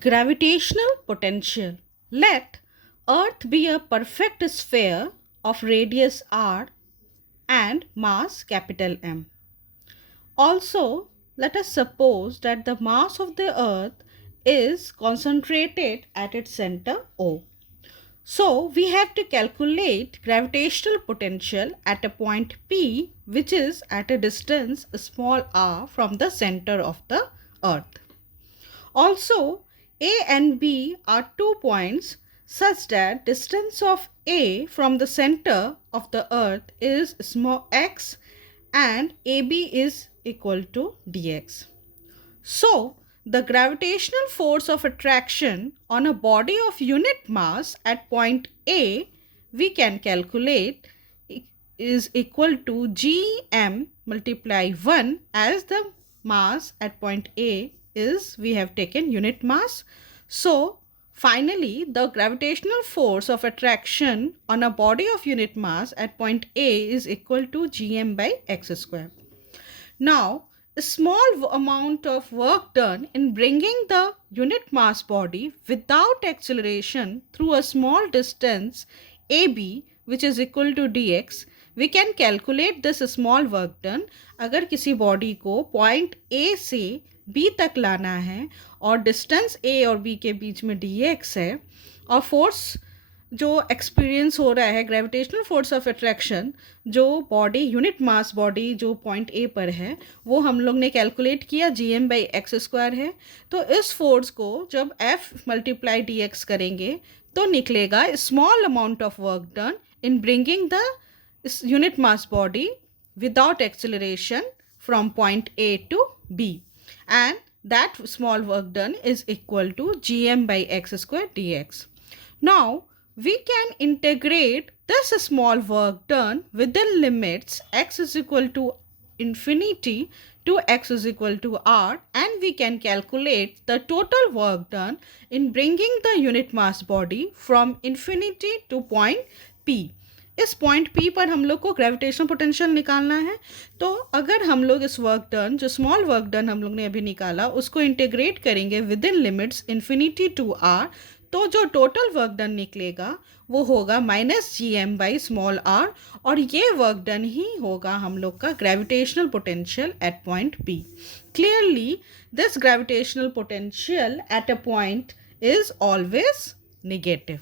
Gravitational potential. Let Earth be a perfect sphere of radius r and mass capital M. Also, let us suppose that the mass of the Earth is concentrated at its center O. So, we have to calculate gravitational potential at a point P, which is at a distance small r from the center of the Earth. Also, A and B are 2 points such that distance of A from the center of the earth is small x and AB is equal to dx. So, the gravitational force of attraction on a body of unit mass at point A we can calculate is equal to gm multiply 1, as the mass at point A is, we have taken unit mass. So finally the gravitational force of attraction on a body of unit mass at point A is equal to gm by x square. Now, a small amount of work done in bringing the unit mass body without acceleration through a small distance AB, which is equal to dx, we can calculate this small work done. अगर किसी body को point A से B तक लाना है और distance A और B के बीच में dx है और फोर्स जो एक्सपीरियंस हो रहा है, ग्रेविटेशनल फोर्स ऑफ अट्रैक्शन, जो बॉडी यूनिट मास बॉडी जो पॉइंट ए पर है वो हम लोग ने कैलकुलेट किया gm बाई एक्स स्क्वायर है. तो इस फोर्स को जब f मल्टीप्लाई डी एक्स करेंगे तो निकलेगा small amount of work done in bringing the unit mass body without acceleration from point A to B, and that small work done is equal to gm by x square dx. Now we can integrate this small work done within limits x is equal to infinity to x is equal to r, and we can calculate the total work done in bringing the unit mass body from infinity to point P. इस point P पर हम लोग को gravitational potential निकालना है. तो अगर हम लोग इस वर्क डन, जो स्मॉल वर्क डन हम लोग ने अभी निकाला, उसको इंटीग्रेट करेंगे within limits infinity to r, तो जो टोटल वर्क डन निकलेगा वो होगा minus G M by small R, और ये वर्क डन ही होगा हम लोग का gravitational potential at point P. Clearly this gravitational potential at a point is always negative.